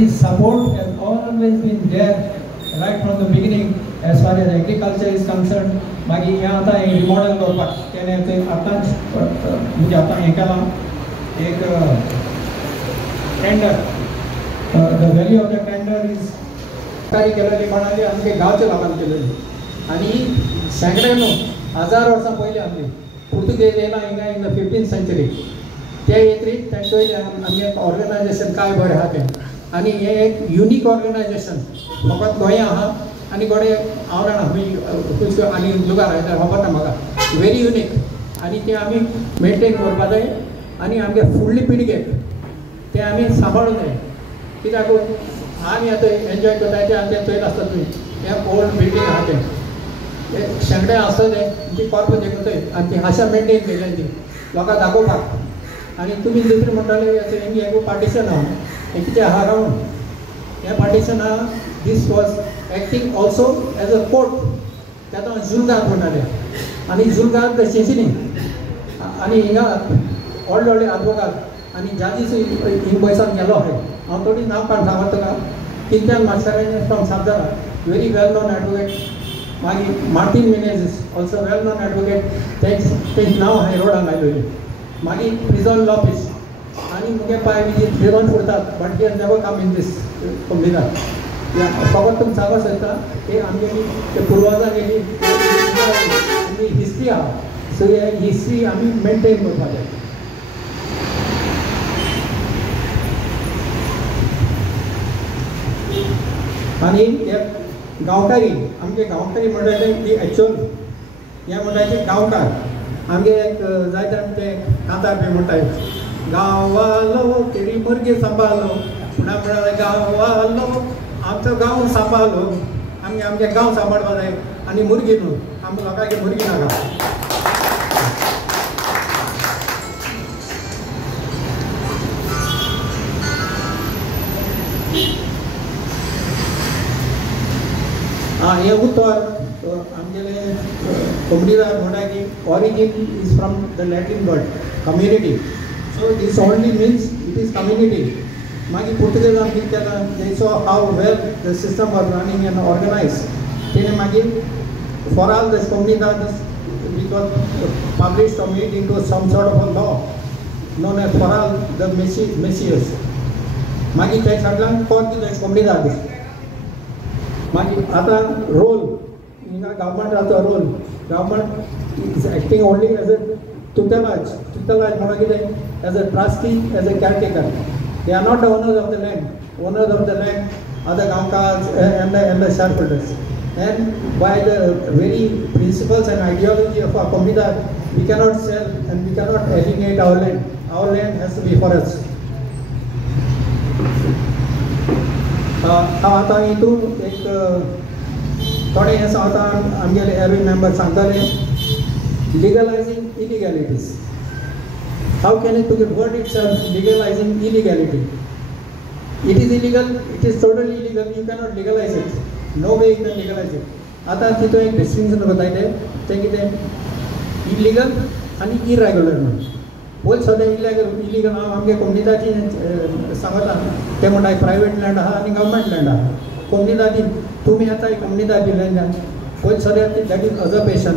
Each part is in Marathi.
His support has always been there right from the beginning as far as agriculture is concerned. मागी हे आता रिमॉडेल करपाक तेणें थंय आतांच म्हणजे आतां हें केलां एक tender the value of the tender is कारी केलेली कोणाली आमगे गांवच्या लोकांक केलेली आनी शेंकड्यां न्हू 1000 वर्सां पयलीं आमगे पुर्तुगेज येयला हिंगा इन द 15th century ते येतरीत तांचे वयलें आमगे एक ऑर्गनायजेशन काय बरें आहा तें आनी हें एक युनीक ऑर्गनायजेशन फकत गोंया आहा आनी गोडे हांव जाणा आनी लुगार हायता खबर ना म्हाका व्हेरी युनीक आनी तें आमी मेनटेन करपा जाय आनी आमगे फुडली पिळगेक तें आमी सांबाळूं जाय कित्याक आमी आतां एन्जॉय करता तें आमी चोयला आसता तुमी हें ओल्ड बिल्डींग आहा तें शेंकडें आसता तें ती कॉर्प जें करताय आनी ती आशा मेनटेन केल्या ती लोकांक दाखोवपाक आनी तुमी दुसरें म्हणटाले हें पार्टिशन आहा हें कितें आहा रावन हें पार्टिशन आहा this was acting also as a court तेका जुलगार म्हणटाले आनी जुलगार तशेंच न्ही आनी हिंगा व्हडले व्हडले आदवोगाद आनी ज्या दीस हिंग बयसान गेलो हांव थोडी नांव काण सांगता तुका कित्यान मास्टरान फ्रॉम साबजारा व्हेरी वेल नोन एडवोकेट मागीर Martin Menezes also well known advocate तेंच नांव हांवें रोडान आयलोली मागीर प्रिझन लॉफीस आनी मुगे पांय बी फिरोन फुडतात but he has never come in this कंप्लिटार फकत तुमकां सांगो सोदता की आमगेली ते पुर्वजां गेली हिस्ट्री आहा सो हे हिस्ट्री आमी मेनटेन करपाक जाय आनी हे गांवकारी आमगे गांवकारी म्हणटाले ती एक्चुअल हे म्हणटाले गांवकार आमगे एक जायते आमी ते कांतार बी म्हणटाय गांवालो तेरी भुरगे सांबाळलो पुणा म्हणाले गांवालो आमचो गांव सांबाळलो आमी आमगे गांव सांबाळपा जाय आनी भुरगीं न्हू आमकां लोकांगे भुरगीं नाका हे उत्तर आमगेले कोंकणीदार म्हणटा की origin is from the Latin word community so this only means it is community मागीर पुर्तुगेजान कितें केलां they saw how well the system was running and organise तेणें मागीर फॉर ऑल द कोंकणीदार which was published or made into some sort of a law known as for all the मेसियस मागीर ते फाटल्यान कोण कितें कोंकणीदार मागीर आतां रोल हिंगा गव्हर्मेंटाचो role government is acting only as a tutelage म्हणून कितें as a trustee as a caretaker they are not the owners of the land owners of the land are the gaonkars and the shareholders and by the very principles and ideology of our community we cannot sell and we cannot alienate our land has to be for us हांव आतां हितून एक थोडे हे सांगता आमगेले एवरी मेंबर सांगताले legalizing illegalities. How can it put the word itself legalizing illegality? It is illegal, it is totally illegal, you cannot legalize it. No way you can legalize it. आता तिथं एक डिस्टिंक्शन करताय ते कितें इल्लीगल आनी इरेग्युलर म्हणून पयलीं सद्या इल्लीगल हांव आमगे कोंकणीदाची सांगता ते म्हणटाय प्रायवेट लँड आहा आनी गव्हर्मेंट लँड आहा कोंकणीदाची तुमी येताय कोंकणीदाची लँडान पयलीं सद्या दॅट इज अजर्पेशन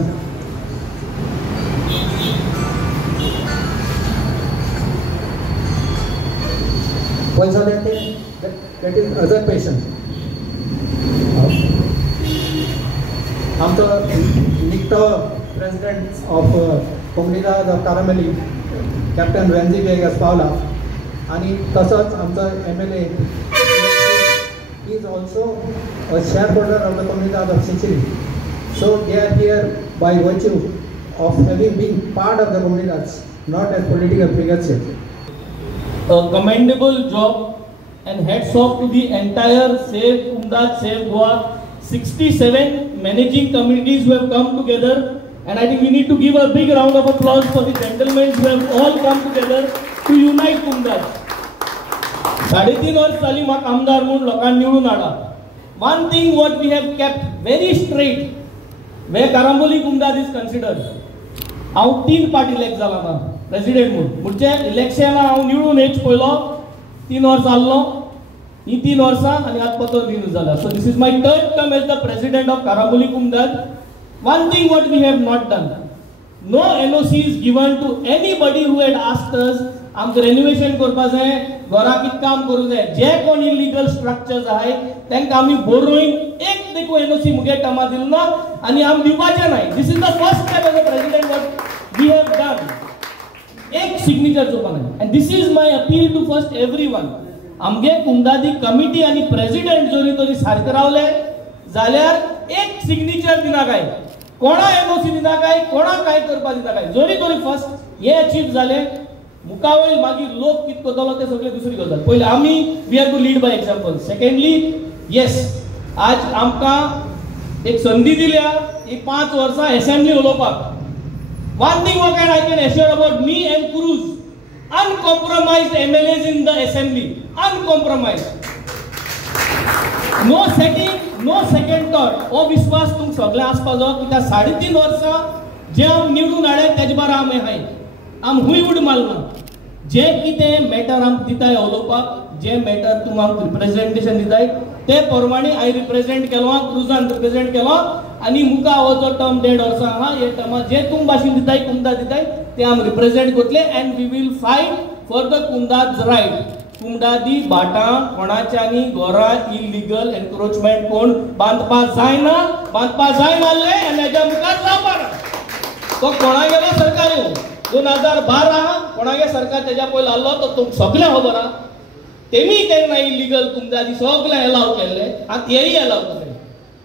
पयलीं सद्या दॅट इज अजर्पेशन आमचो निकटो प्रेसिडेंट ऑफ कोंकणीदाद ऑफ कारामेली कॅप्टन वेन्झी वेगास पावला आनी तसोच आमचो MLA is also a shareholder of the कोंकणीदाद ऑफ सिंचरी so they are here by virtue of having been part of the कोंकणीदाds not as political figures. A commendable job and hats off to the entire Save Umdad Save Goa 67 managing committees who have come together, and I think we need to give a big round of applause for the gentlemen who have all come together to unite Umdad. 3.5 वर्ष जाली म्हाका आमदार म्हणून लोकांनी निवडून हाडला. One thing what we have kept very straight where Karamboli Umdad is considered. हांव 3 पार्टी इलेक्ट जाला ना प्रेसिडेंट म्हणून. म्हणजे इलेक्शना हांव निवडून येच पयलो 3 वर्स जाल्लो ही 3 वर्सां आणि आज पतो रिन्यू जाला. So this is my third term as the president of Karamboli Kumdad. One thing what we have not done, no NOC is given to anybody who had asked us आमचं रेन्युवेशन करपा जाय, घरा कितें काम करूं जाय, जे कोण इलिगल स्ट्रक्चर्स आहाय तांकां आमी बोरोईन एक देखो एनओसी मुगे टमा दिलो ना आनी आम दिवपाचे नाय. This is the first time as a president what we have done. एक सिग्नेचर चोपा नाय. And this is my appeal to first everyone. आमगे कुमदादी कमिटी आनी प्रेसिडेंट जोरी तरी सारके रावले जाल्यार एक सिग्नेचर दिना काय, कोणा एनओसी दिना काय, कोणा काय करपा दिना काय. जोरी तरी फर्स्ट हे अचीव जाले मुकावळ मागीर लोक कित करतलो ते सगळे दुसरी गजाल. पहिले आमी we have to lead by example. Secondly yes, आज आमकां एक संधी दिल्या ही 5 वर्सां असेंब्ली उलोवपाक. One thing what I can assure about me and cruise, uncompromised MLAs in the assembly, uncompromised, no setting, no second thought. हो विश्वास तुमक सगळे आसपा जाय की त्या 3.5 वर्सां जे आम निवडून हाडले तेजे बारा आमी हाय, आम हुंय उड मारना. जे कितें मॅटर आम दिताय उलोवपाक, जे मॅटर तुम आमकां रिप्रेझेंटेशन दिताय ते प्रमाणे हांवें रिप्रेझेंट केलो, क्रुजान रिप्रेझेंट केलो आनी मुका हो जो टर्म 1.5 वर्सां आहा हे टर्मा जे तुम भाशेन दिताय कुमदा दिताय ते आम रिप्रेझेंट करतले. And we will fight for the कुमदाज रायट. कुमदादी भाटां कोणाच्यानी घरां इलिगल एनक्रोचमेंट कोण बांदपा जायना, बांदपा जायना आनी हेज्या मुखार जावपा ना. तो कोणा गेलो सरकार 2012 कोणागे सरकार तेज्या पयलो आसलो तो तुमक सगळे खबर आहा. तेमी तेन्ना इलिगल कुमदादी सगळे अलाव केल्ले, आतां तेय अलाव केले.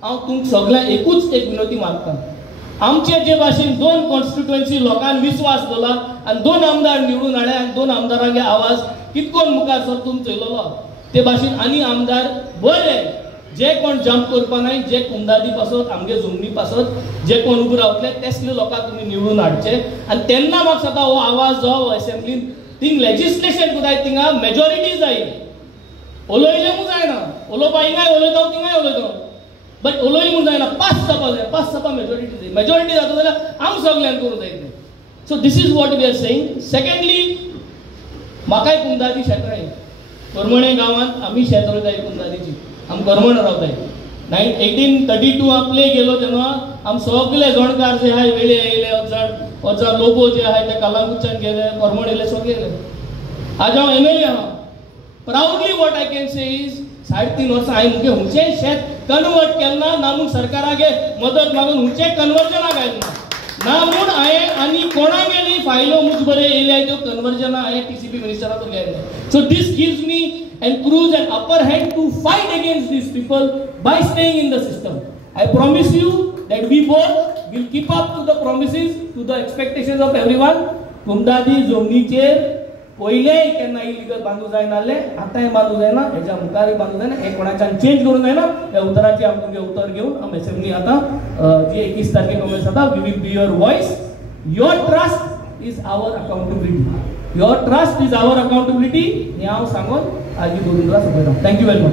हांव तुमक सगळ्यांक एकूच एक विनंती मागतां, आमचे जे भाशेन 2 कॉन्स्टिट्युएन्सी लोकांनी विश्वास दवरला आनी 2 आमदार निवडून हाडले आनी 2 आमदारांगे आवाज कितकोन मुखार सरतून चयलोलो ते भाशेन आनी आमदार बरे जे कोण जंप करपा नाय, जे कुमदादी पासत आमगे जमनी पासत जे कोण उबे रावतले तेसले लोकांक तुमी निवडून हाडचे. आनी तेन्ना म्हाका सदां हो आवाज जो असेंब्लीन थिंग लेजिस्लेशन कोताय थिंगा मेजॉरिटी जाय. उलोयलेमू जायना, उलोवपा हिंगाय उलयता थिंगाय उलयता, बट उलोयमू जायना. 5 जावपा जाय, 5 जावपा मेजॉरिटी जाय. मेजॉरिटी जाता जाल्यार आम सगळ्यांक करूं जाय. So this is what we are saying. Secondly म्हाकाय कुमदादी शेत आय. करमणे गांवांत आमी शेत रोयताय कुमदादीची, आम करमण रावताय. 1832 हांव प्ले गेलो तेन्ना आम सगळे जोणकार जे आहाय वेळे येयले, वचन लोबो जे आहाय ते कालांगुच्च्यान गेले, करमण येयले, सगळे येयले. आज हांव MLA आहा. Proudly what I can say is 3.5 वर्सां हांवें मुगे हुंचेंय शेत कन्वर्ट केलना ना म्हूण सरकारागे मदत मागून हुंचें कन्वर्जनाक घालना ना म्हूण हांवें आनी कोणागेली फायलो मुज बरे येयल्या त्यो कन्वर्जना हांवें TCP मिनिस्टराक गेले. So this gives me and Cruz an upper hand to fight against these people by staying in the system. I promise you that we both will keep up to the promises, to the expectations of everyone. कुमदादी जमनीचेर पहिले केन्ना इलिगल बांदू जायनाले, आतांय बांदू जायना, हेच्या मुखारय बांदू जायना, हे कोणाच्यान चेंज करूं जायना. ह्या उतराची आमी तुमगे उतर घेवन आमी असेंब्ली आतां जी 21 तारखेक कॉमेंट्स जाता, we will be your voice. Your trust is our accountability. Your trust is our accountability. हे हांव सांगून आजी गोविंदराव सोपयता. Thank you very much.